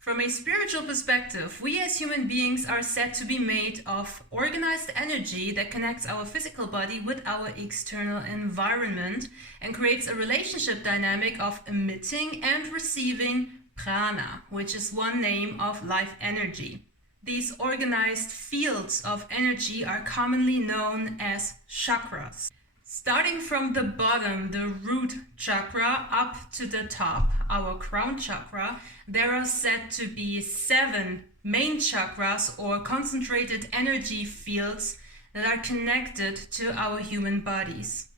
From a spiritual perspective, we as human beings are said to be made of organized energy that connects our physical body with our external environment and creates a relationship dynamic of emitting and receiving prana, which is one name of life energy. These organized fields of energy are commonly known as chakras. Starting from the bottom, the root chakra, up to the top, our crown chakra, there are said to be 7 main chakras or concentrated energy fields that are connected to our human bodies.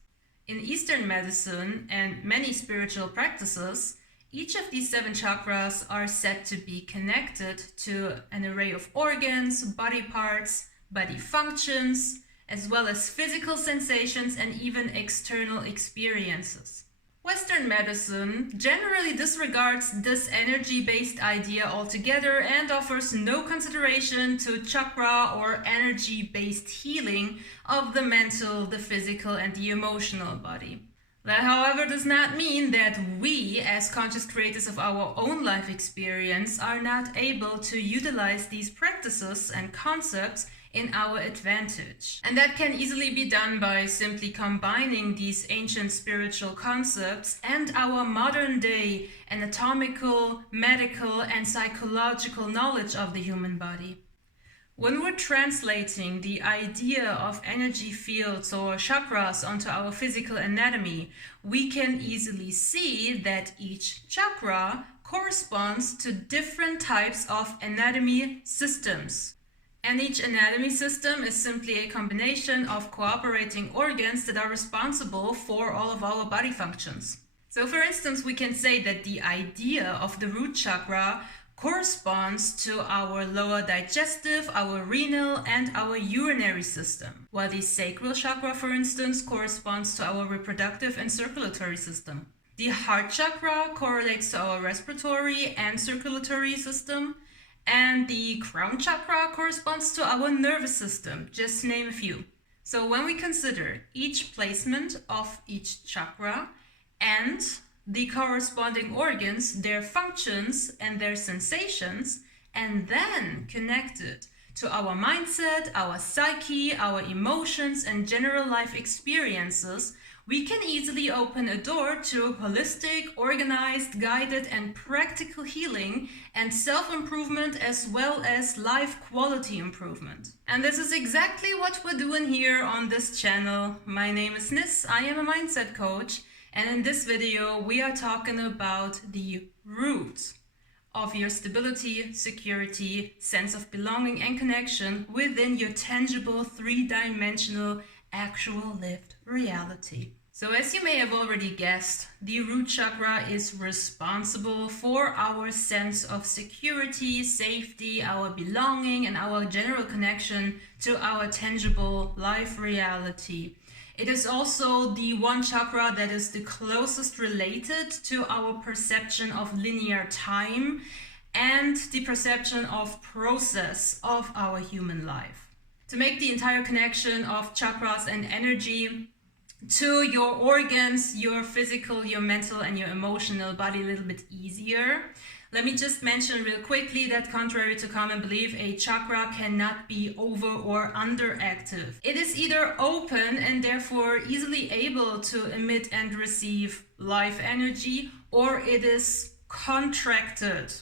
In Eastern medicine and many spiritual practices, each of these 7 chakras are said to be connected to an array of organs, body parts, body functions, as well as physical sensations and even external experiences. Western medicine generally disregards this energy-based idea altogether and offers no consideration to chakra or energy-based healing of the mental, the physical, and the emotional body. That, however, does not mean that we, as conscious creators of our own life experience, are not able to utilize these practices and concepts in our advantage. And that can easily be done by simply combining these ancient spiritual concepts and our modern day anatomical, medical, and psychological knowledge of the human body. When we're translating the idea of energy fields or chakras onto our physical anatomy, we can easily see that each chakra corresponds to different types of anatomy systems. And each anatomy system is simply a combination of cooperating organs that are responsible for all of our body functions. So for instance, we can say that the idea of the root chakra corresponds to our lower digestive, our renal, and our urinary system, while the sacral chakra, for instance, corresponds to our reproductive and circulatory system. The heart chakra correlates to our respiratory and circulatory system, and the crown chakra corresponds to our nervous system, just to name a few. So when we consider each placement of each chakra and the corresponding organs, their functions and their sensations, and then connect it to our mindset, our psyche, our emotions, and general life experiences, we can easily open a door to holistic, organized, guided, and practical healing and self-improvement as well as life quality improvement. And this is exactly what we're doing here on this channel. My name is Nis, I am a mindset coach, and in this video we are talking about the root of your stability, security, sense of belonging and connection within your tangible, three-dimensional, actual lived reality. So as you may have already guessed, the root chakra is responsible for our sense of security, safety, our belonging, and our general connection to our tangible life reality. It is also the one chakra that is the closest related to our perception of linear time and the perception of process of our human life. To make the entire connection of chakras and energy to your organs, your physical, your mental, and your emotional body a little bit easier, let me just mention real quickly that contrary to common belief, a chakra cannot be over or underactive. It is either open and therefore easily able to emit and receive life energy, or it is contracted,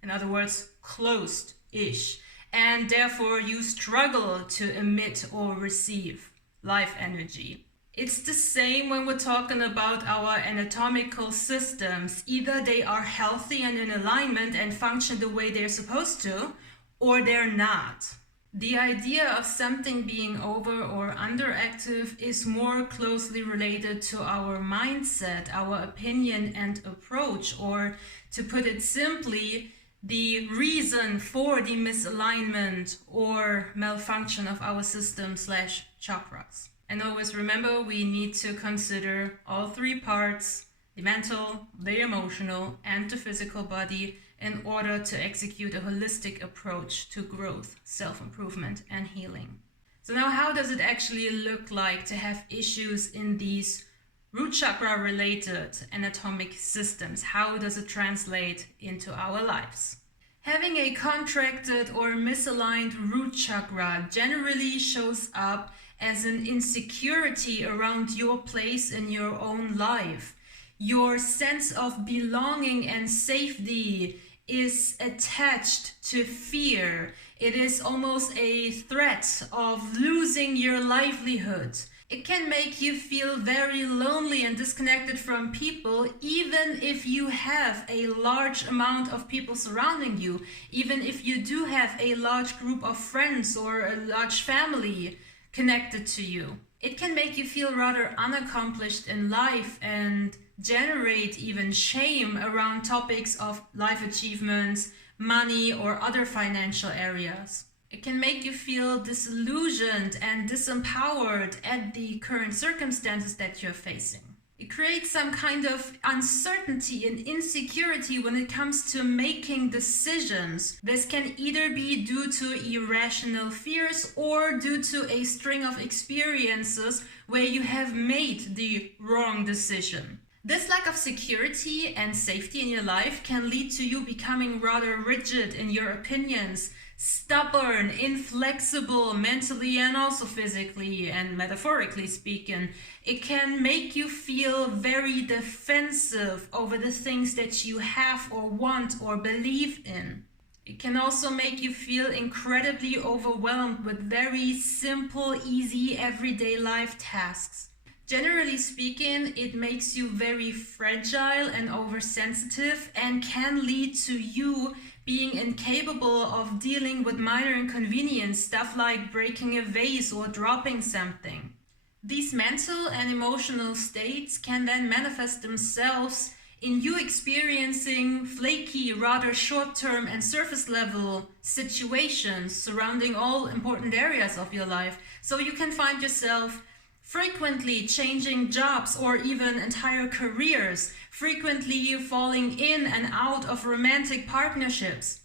in other words, closed-ish, and therefore you struggle to emit or receive life energy. It's the same when we're talking about our anatomical systems. Either they are healthy and in alignment and function the way they're supposed to, or they're not. The idea of something being over or underactive is more closely related to our mindset, our opinion and approach, or to put it simply, the reason for the misalignment or malfunction of our system/chakras. And always remember, we need to consider all 3 parts, the mental, the emotional, and the physical body in order to execute a holistic approach to growth, self-improvement, and healing. So now how does it actually look like to have issues in these root chakra related anatomic systems? How does it translate into our lives? Having a contracted or misaligned root chakra generally shows up as an insecurity around your place in your own life. Your sense of belonging and safety is attached to fear. It is almost a threat of losing your livelihood. It can make you feel very lonely and disconnected from people, even if you have a large amount of people surrounding you, even if you do have a large group of friends or a large family connected to you. It can make you feel rather unaccomplished in life and generate even shame around topics of life achievements, money, or other financial areas. It can make you feel disillusioned and disempowered at the current circumstances that you're facing. It creates some kind of uncertainty and insecurity when it comes to making decisions. This can either be due to irrational fears or due to a string of experiences where you have made the wrong decision. This lack of security and safety in your life can lead to you becoming rather rigid in your opinions, stubborn, inflexible mentally and also physically and metaphorically speaking. It can make you feel very defensive over the things that you have or want or believe in. It can also make you feel incredibly overwhelmed with very simple, easy, everyday life tasks. Generally speaking, it makes you very fragile and oversensitive and can lead to you being incapable of dealing with minor inconvenience, stuff like breaking a vase or dropping something. These mental and emotional states can then manifest themselves in you experiencing flaky, rather short-term and surface-level situations surrounding all important areas of your life. So you can find yourself frequently changing jobs or even entire careers, frequently falling in and out of romantic partnerships,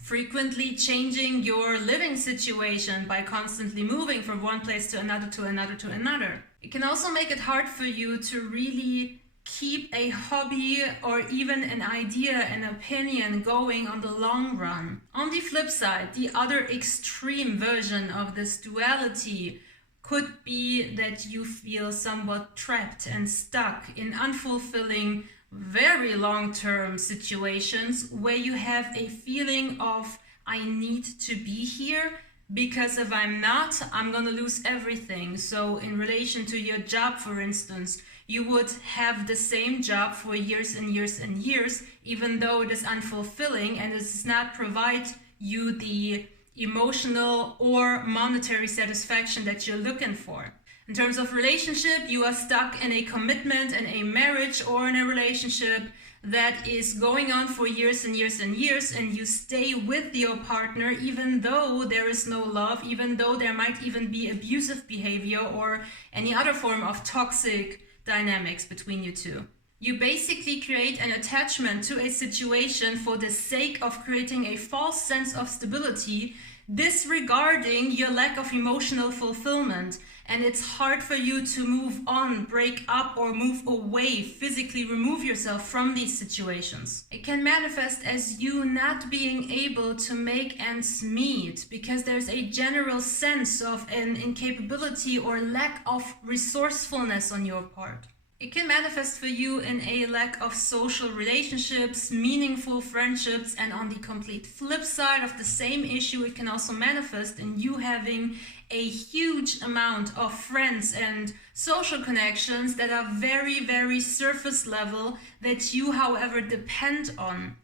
frequently changing your living situation by constantly moving from one place to another to another to another. It can also make it hard for you to really keep a hobby or even an idea, an opinion going on the long run. On the flip side, the other extreme version of this duality could be that you feel somewhat trapped and stuck in unfulfilling, very long-term situations where you have a feeling of, I need to be here because if I'm not, I'm gonna lose everything. So in relation to your job, for instance, you would have the same job for years and years and years, even though it is unfulfilling and it does not provide you the emotional or monetary satisfaction that you're looking for. In terms of relationship, you are stuck in a commitment and a marriage or in a relationship that is going on for years and years and years, and you stay with your partner even though there is no love, even though there might even be abusive behavior or any other form of toxic dynamics between you two. You basically create an attachment to a situation for the sake of creating a false sense of stability, disregarding your lack of emotional fulfillment. And it's hard for you to move on, break up, or move away, physically remove yourself from these situations. It can manifest as you not being able to make ends meet because there's a general sense of an incapability or lack of resourcefulness on your part. It can manifest for you in a lack of social relationships, meaningful friendships, and on the complete flip side of the same issue, it can also manifest in you having a huge amount of friends and social connections that are very, very surface level that you, however, depend on.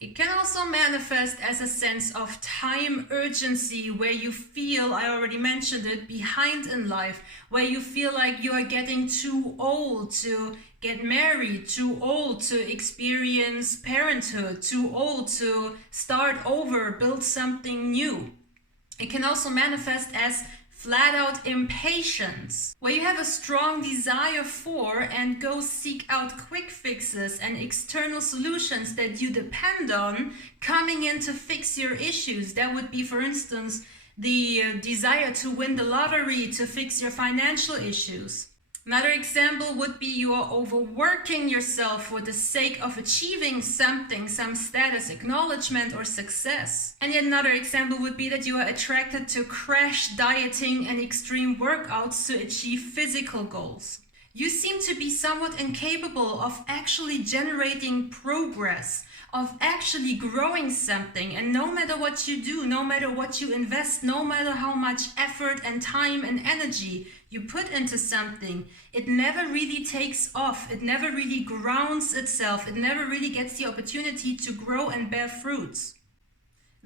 It can also manifest as a sense of time urgency where you feel, I already mentioned it, behind in life, where you feel like you are getting too old to get married, too old to experience parenthood, too old to start over, build something new. It can also manifest as flat out impatience, where you have a strong desire for and go seek out quick fixes and external solutions that you depend on coming in to fix your issues. That would be, for instance, the desire to win the lottery to fix your financial issues. Another example would be you are overworking yourself for the sake of achieving something, some status, acknowledgement, or success. And yet another example would be that you are attracted to crash dieting and extreme workouts to achieve physical goals. You seem to be somewhat incapable of actually generating progress, of actually growing something. And no matter what you do, no matter what you invest, no matter how much effort and time and energy you put into something, it never really takes off. It never really grounds itself. It never really gets the opportunity to grow and bear fruits.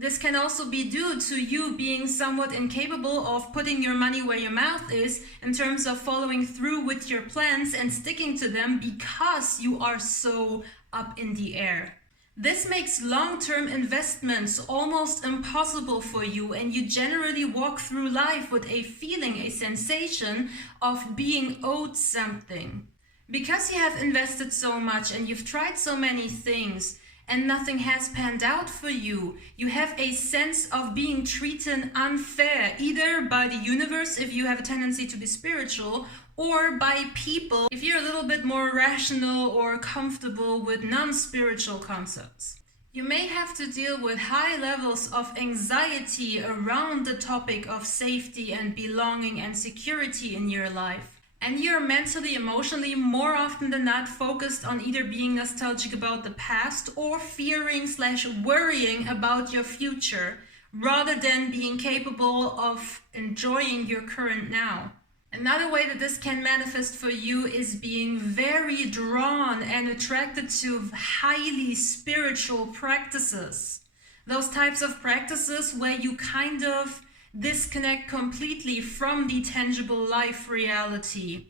This can also be due to you being somewhat incapable of putting your money where your mouth is in terms of following through with your plans and sticking to them because you are so up in the air. This makes long-term investments almost impossible for you, and you generally walk through life with a feeling, a sensation of being owed something. Because you have invested so much and you've tried so many things, and nothing has panned out for you, you have a sense of being treated unfair, either by the universe if you have a tendency to be spiritual, or by people if you're a little bit more rational or comfortable with non-spiritual concepts. You may have to deal with high levels of anxiety around the topic of safety and belonging and security in your life. And you're mentally, emotionally, more often than not focused on either being nostalgic about the past or fearing/worrying about your future, rather than being capable of enjoying your current now. Another way that this can manifest for you is being very drawn and attracted to highly spiritual practices. Those types of practices where you kind of disconnect completely from the tangible life reality,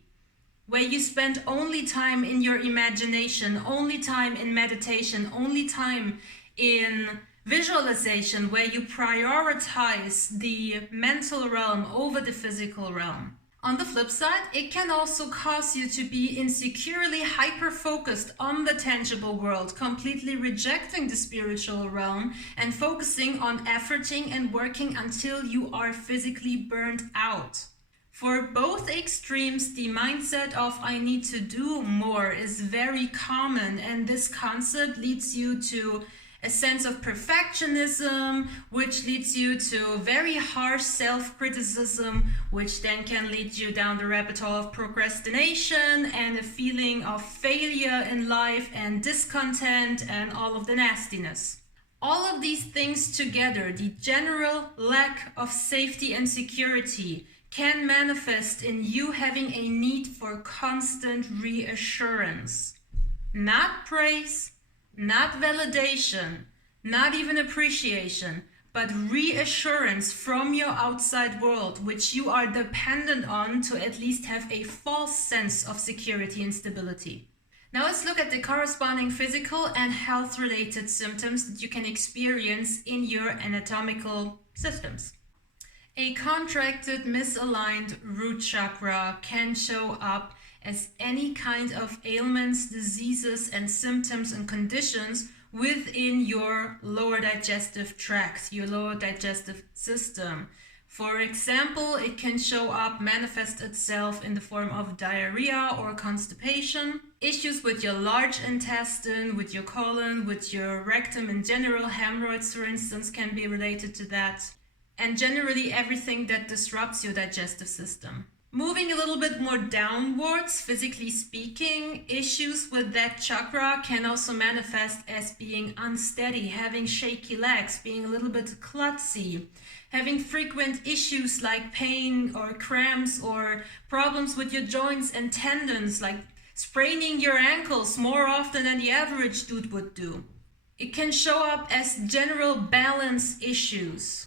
where you spend only time in your imagination, only time in meditation, only time in visualization, where you prioritize the mental realm over the physical realm. On the flip side, it can also cause you to be insecurely hyper-focused on the tangible world, completely rejecting the spiritual realm and focusing on efforting and working until you are physically burnt out. For both extremes, the mindset of I need to do more is very common, and this concept leads you to a sense of perfectionism, which leads you to very harsh self-criticism, which then can lead you down the rabbit hole of procrastination and a feeling of failure in life and discontent and all of the nastiness. All of these things together, the general lack of safety and security, can manifest in you having a need for constant reassurance. Not praise, not validation, not even appreciation, but reassurance from your outside world, which you are dependent on to at least have a false sense of security and stability. Now let's look at the corresponding physical and health-related symptoms that you can experience in your anatomical systems. A contracted, misaligned root chakra can show up as any kind of ailments, diseases, and symptoms and conditions within your lower digestive tract, your lower digestive system. For example, it can show up, manifest itself in the form of diarrhea or constipation, issues with your large intestine, with your colon, with your rectum in general. Hemorrhoids, for instance, can be related to that, and generally everything that disrupts your digestive system. Moving a little bit more downwards, physically speaking, issues with that chakra can also manifest as being unsteady, having shaky legs, being a little bit klutzy, having frequent issues like pain or cramps or problems with your joints and tendons, like spraining your ankles more often than the average dude would do. It can show up as general balance issues,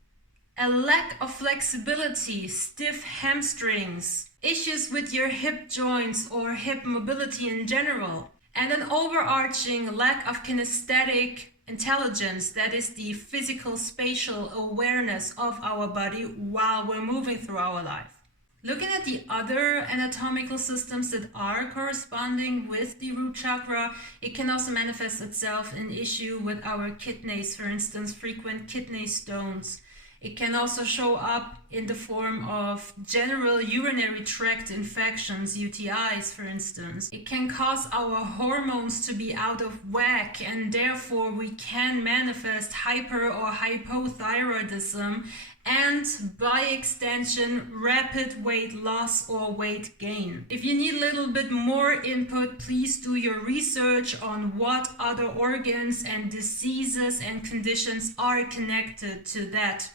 a lack of flexibility, stiff hamstrings, issues with your hip joints or hip mobility in general, and an overarching lack of kinesthetic intelligence, that is the physical spatial awareness of our body while we're moving through our life. Looking at the other anatomical systems that are corresponding with the root chakra, it can also manifest itself in issue with our kidneys, for instance, frequent kidney stones, It can also show up in the form of general urinary tract infections, UTIs for instance. It can cause our hormones to be out of whack, and therefore we can manifest hyper or hypothyroidism and by extension rapid weight loss or weight gain. If you need a little bit more input, please do your research on what other organs and diseases and conditions are connected to that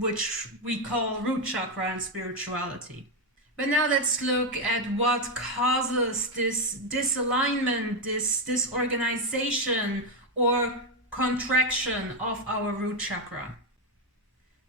which we call root chakra and spirituality. But now let's look at what causes this disalignment, this disorganization or contraction of our root chakra.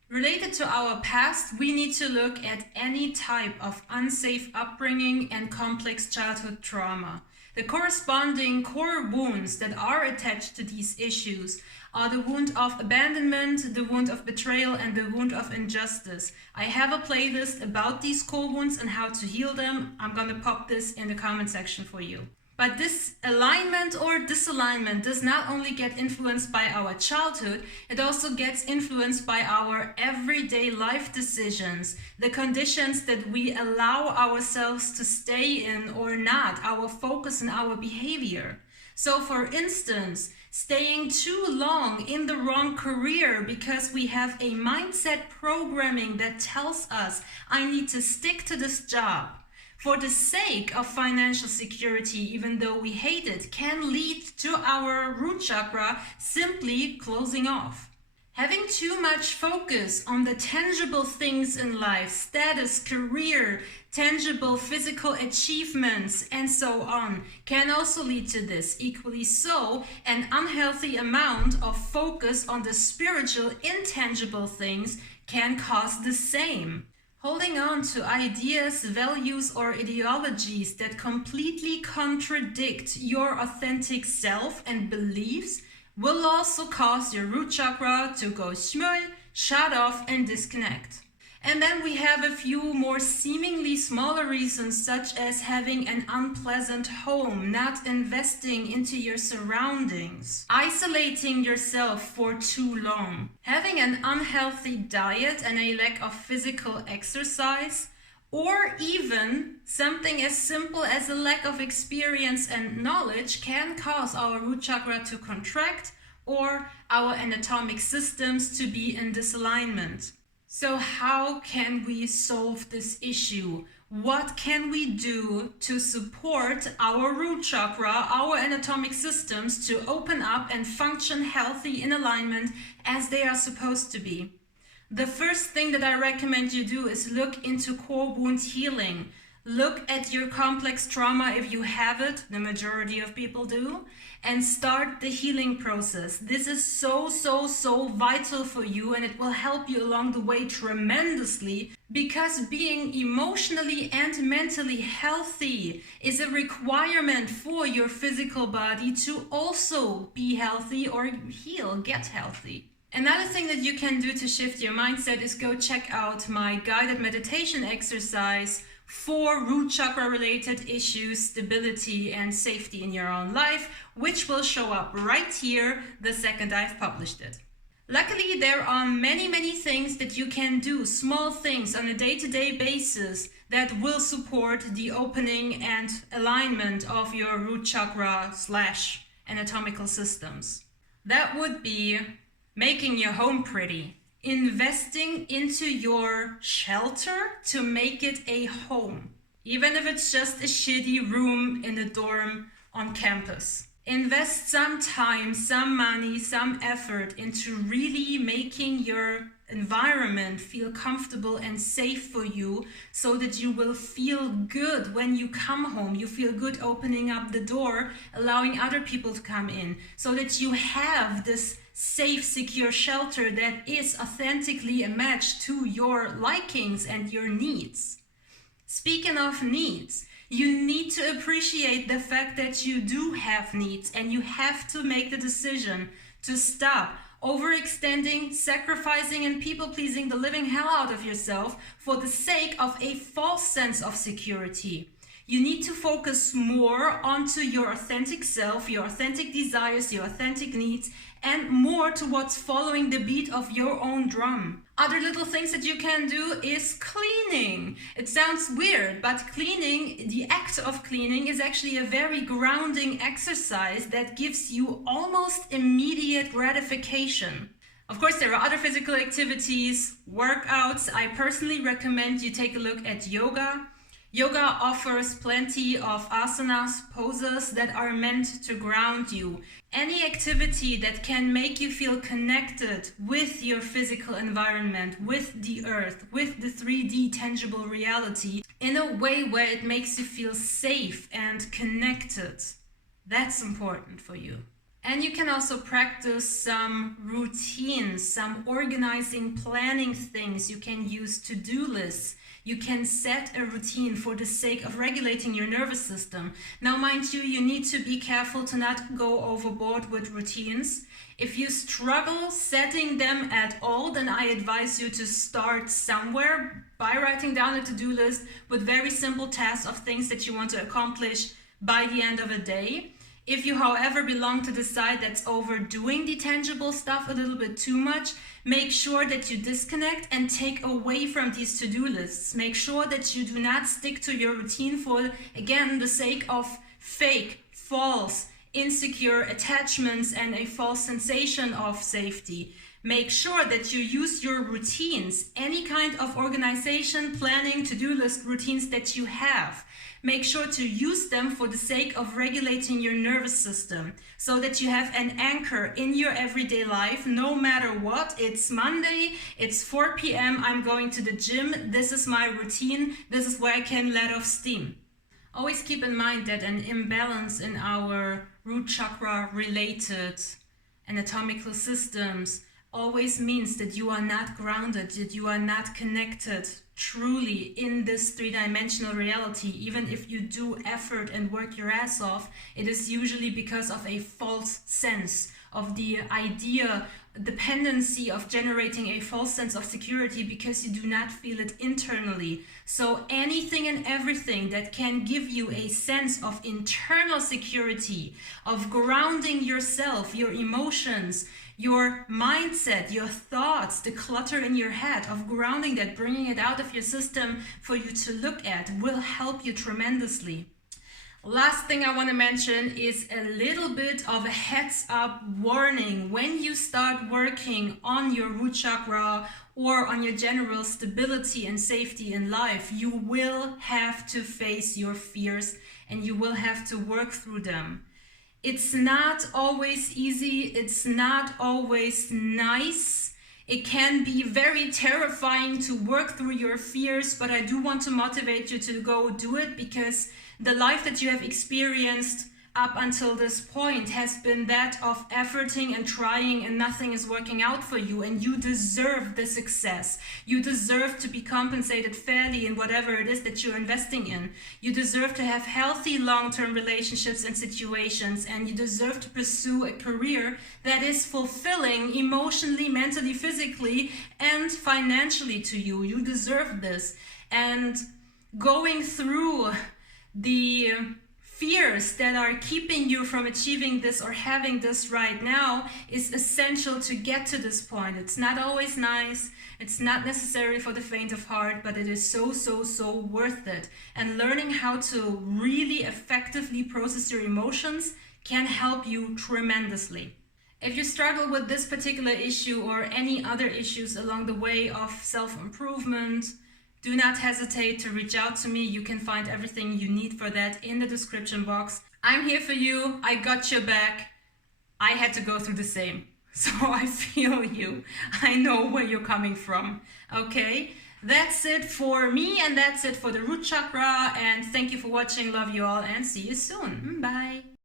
Related to our past, we need to look at any type of unsafe upbringing and complex childhood trauma. The corresponding core wounds that are attached to these issues are the wound of abandonment, the wound of betrayal, and the wound of injustice. I have a playlist about these core wounds and how to heal them. I'm gonna pop this in the comment section for you. But this alignment or disalignment does not only get influenced by our childhood, it also gets influenced by our everyday life decisions, the conditions that we allow ourselves to stay in or not, our focus and our behavior. So for instance, staying too long in the wrong career because we have a mindset programming that tells us, I need to stick to this job for the sake of financial security, even though we hate it, can lead to our root chakra simply closing off. Having too much focus on the tangible things in life, status, career, tangible physical achievements, and so on, can also lead to this. Equally so, an unhealthy amount of focus on the spiritual, intangible things can cause the same. Holding on to ideas, values, or ideologies that completely contradict your authentic self and beliefs will also cause your root chakra to go shmuel, shut off, and disconnect. And then we have a few more seemingly smaller reasons, such as having an unpleasant home, not investing into your surroundings, isolating yourself for too long, having an unhealthy diet and a lack of physical exercise, or even something as simple as a lack of experience and knowledge can cause our root chakra to contract or our anatomic systems to be in disalignment. So how can we solve this issue? What can we do to support our root chakra, our anatomic systems to open up and function healthy in alignment as they are supposed to be? The first thing that I recommend you do is look into core wound healing. Look at your complex trauma if you have it, the majority of people do, and start the healing process. This is so vital for you, and it will help you along the way tremendously, because being emotionally and mentally healthy is a requirement for your physical body to also be healthy or heal, get healthy. Another thing that you can do to shift your mindset is go check out my guided meditation exercise for root chakra related issues, stability and safety in your own life, which will show up right here the second I've published it. Luckily, there are many things that you can do, small things on a day-to-day basis that will support the opening and alignment of your root chakra / anatomical systems. That would be making your home pretty, investing into your shelter to make it a home, even if it's just a shitty room in a dorm on campus. Invest some time, some money, some effort into really making your environment feel comfortable and safe for you, so that you will feel good when you come home. You feel good opening up the door, allowing other people to come in, so that you have this safe, secure shelter that is authentically a match to your likings and your needs. Speaking of needs, you need to appreciate the fact that you do have needs, and you have to make the decision to stop overextending, sacrificing, and people-pleasing the living hell out of yourself for the sake of a false sense of security. You need to focus more onto your authentic self, your authentic desires, your authentic needs, and more towards following the beat of your own drum. Other little things that you can do is cleaning. It sounds weird, but cleaning, the act of cleaning, is actually a very grounding exercise that gives you almost immediate gratification. Of course, there are other physical activities, workouts. I personally recommend you take a look at yoga. Yoga offers plenty of asanas, poses that are meant to ground you. Any activity that can make you feel connected with your physical environment, with the earth, with the 3D tangible reality, in a way where it makes you feel safe and connected. That's important for you. And you can also practice some routines, some organizing, planning things. You can use to-do lists. You can set a routine for the sake of regulating your nervous system. Now, mind you, you need to be careful to not go overboard with routines. If you struggle setting them at all, then I advise you to start somewhere by writing down a to-do list with very simple tasks of things that you want to accomplish by the end of a day. If you, however, belong to the side that's overdoing the tangible stuff a little bit too much, make sure that you disconnect and take away from these to-do lists. Make sure that you do not stick to your routine for, again, the sake of fake, false, insecure attachments and a false sensation of safety. Make sure that you use your routines, any kind of organization, planning, to-do list routines that you have. Make sure to use them for the sake of regulating your nervous system so that you have an anchor in your everyday life no matter what. It's Monday, it's 4 p.m., I'm going to the gym, this is my routine, this is where I can let off steam. Always keep in mind that an imbalance in our root chakra related anatomical systems always means that you are not grounded, that you are not connected truly in this three-dimensional reality. Even if you do effort and work your ass off, it is usually because of a false sense of the idea, dependency of generating a false sense of security because you do not feel it internally. So anything and everything that can give you a sense of internal security, of grounding yourself, your emotions, your mindset, your thoughts, the clutter in your head, of grounding that, bringing it out of your system for you to look at, will help you tremendously. Last thing I want to mention is a little bit of a heads up warning. When you start working on your root chakra or on your general stability and safety in life, you will have to face your fears and you will have to work through them. It's not always easy, it's not always nice. It can be very terrifying to work through your fears, but I do want to motivate you to go do it, because the life that you have experienced up until this point has been that of efforting and trying, and nothing is working out for you, and you deserve the success. You deserve to be compensated fairly in whatever it is that you're investing in. You deserve to have healthy long-term relationships and situations, and you deserve to pursue a career that is fulfilling emotionally, mentally, physically, and financially to you. You deserve this. And going through the fears that are keeping you from achieving this or having this right now is essential to get to this point. It's not always nice, it's not necessary for the faint of heart, but it is so worth it. And learning how to really effectively process your emotions can help you tremendously. If you struggle with this particular issue or any other issues along the way of self-improvement, do not hesitate to reach out to me. You can find everything you need for that in the description box. I'm here for you. I got your back. I had to go through the same. So I feel you. I know where you're coming from. Okay? That's it for me, and that's it for the root chakra. And thank you for watching. Love you all, and see you soon. Bye.